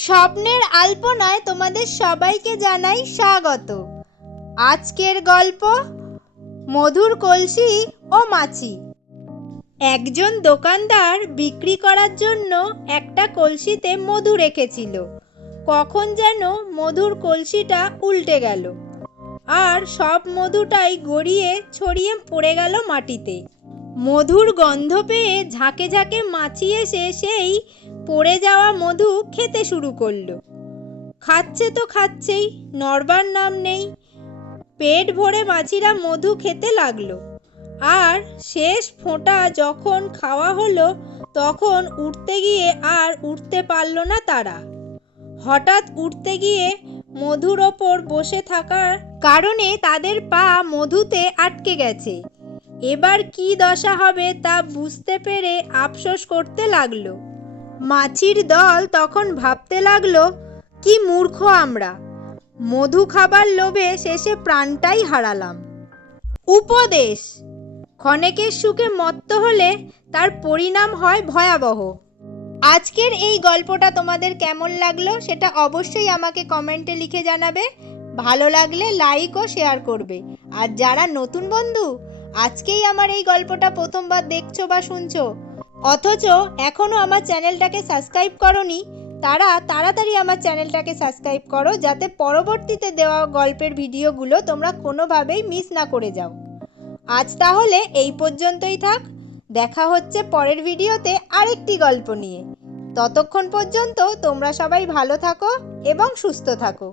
স্বপ্নের আলপনায় তোমাদের সবাইকে জানাই স্বাগত। আজকের গল্প মধুর কলসি ও মাছি। একজন দোকানদার বিক্রি করার জন্য একটা কলসিতে মধু রেখেছিল। কখন যেন মধুর কলসিটা উল্টে গেল আর সব মধুটাই গড়িয়ে ছড়িয়ে পড়ে গেল মাটিতে। মধুর গন্ধ পেয়ে ঝাঁকে ঝাঁকে মাছি এসে সেই পড়ে যাওয়া মধু খেতে শুরু করলো। খাচ্ছে তো খাচ্ছেই, নড়বার নাম নেই। পেট ভরে মাছিরা মধু খেতে লাগলো। আর শেষ ফোঁটা যখন খাওয়া হলো তখন উঠতে গিয়ে আর উঠতে পারল না তারা। হঠাৎ উঠতে গিয়ে মধুর ওপর বসে থাকার কারণে তাদের পা মধুতে আটকে গেছে। এবার কি দশা হবে তা বুঝতে পেরে আফসোস করতে লাগলো। মাছির দল তখন ভাবতে লাগলো, কি মূর্খ আমরা, মধু খাবার লোভে শেষে প্রাণটাই হারালাম। উপদেশ: ক্ষণেকের সুখে মত্ত হলে তার পরিণাম হয় ভয়াবহ। আজকের এই গল্পটা তোমাদের কেমন লাগলো সেটা অবশ্যই আমাকে কমেন্টে লিখে জানাবে। ভালো লাগলে লাইক ও শেয়ার করবে। আর যারা নতুন বন্ধু, আজকেই আমার এই গল্পটা প্রথমবার দেখছো বা শুনছো, অথচ এখনও আমার চ্যানেলটাকে সাবস্ক্রাইব করোনি, তারা তাড়াতাড়ি আমার চ্যানেলটাকে সাবস্ক্রাইব করো, যাতে পরবর্তীতে দেওয়া গল্পের ভিডিওগুলো তোমরা কোনোভাবেই মিস না করে যাও। আজ তাহলে এই পর্যন্তই থাক। দেখা হচ্ছে পরের ভিডিওতে আরেকটি গল্প নিয়ে। ততক্ষণ পর্যন্ত তোমরা সবাই ভালো থাকো এবং সুস্থ থাকো।